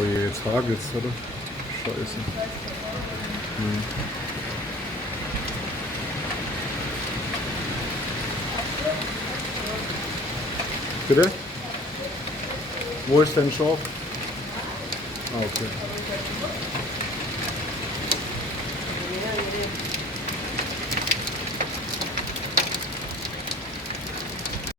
Oh je, jetzt hagelt's, oder? Scheiße. Bitte? Wo ist dein Shop? Ah, okay.